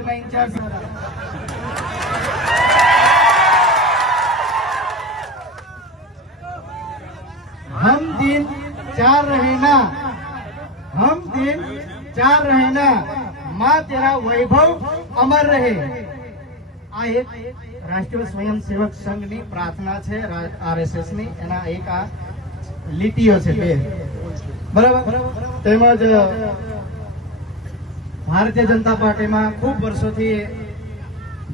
શહેરના ઇન્ચાર્જ हम दिन चार रहना, हम दिन चार रहना, माँ तेरा वैभव अमर रहे। आ एक राष्ट्रीय स्वयंसेवक संघनी प्रार्थना है RSS ની એના એક આ લીટીઓ છે બે બરાબર। તેમજ ભારતીય જનતા પાર્ટીમાં ખૂબ વર્ષોથી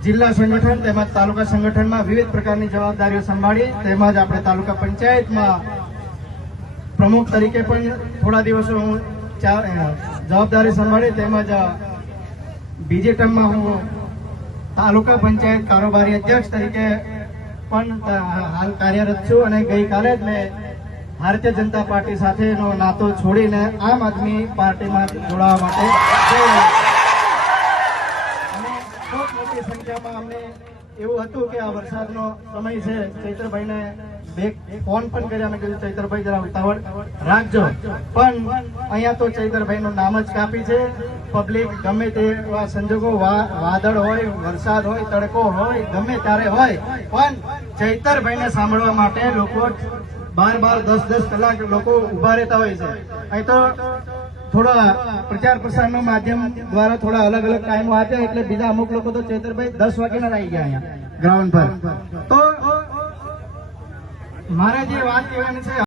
જિલ્લા સંગઠન તેમજ તાલુકા સંગઠનમાં વિવિધ પ્રકારની જવાબદારીઓ સંભાળી તેમજ આપણે તાલુકા પંચાયતમાં પ્રમુખ તરીકે પણ થોડા દિવસો હું જવાબદારી સંભાળી તેમજ બીજી ટર્મમાં હું તાલુકા પંચાયત કારોબારી અધ્યક્ષ તરીકે પણ હાલ કાર્યરત છું અને ગઈકાલે જ મેં ભારતીય જનતા પાર્ટી સાથેનો નાતો છોડીને આમ આદમી પાર્ટીમાં જોડાવા માટે અને ખૂબ મોટી સંખ્યામાં અમને એવું હતું કે આ વરસાદનો સમય છે ચૈતરભાઈને બે ફોન પણ કર્યા મેં કીધું ચૈતરભાઈ જરા ઉતાવળ રાખજો પણ અહીંયા તો ચૈતરભાઈનું નામ જ કાપી છે પબ્લિક ગમે તેવા સંજોગો વાદળ હોય વરસાદ હોય તડકો હોય ગમે ત્યારે હોય પણ ચૈતરભાઈને સાંભળવા માટે લોકો 12-10 કલાક લોકો ઉભા રહેતા હોય છે। અહીં તો થોડા પ્રચાર પ્રસારનું માધ્યમ દ્વારા થોડા અલગ અલગ ટાઈમો આપ્યા એટલે બીજા અમુક લોકો તો ચૈતરભાઈ 10 વાગ્યાના આવી ગયા અહીંયા ગ્રાઉન્ડ પર। તો મારે જે વાત કહેવાની છે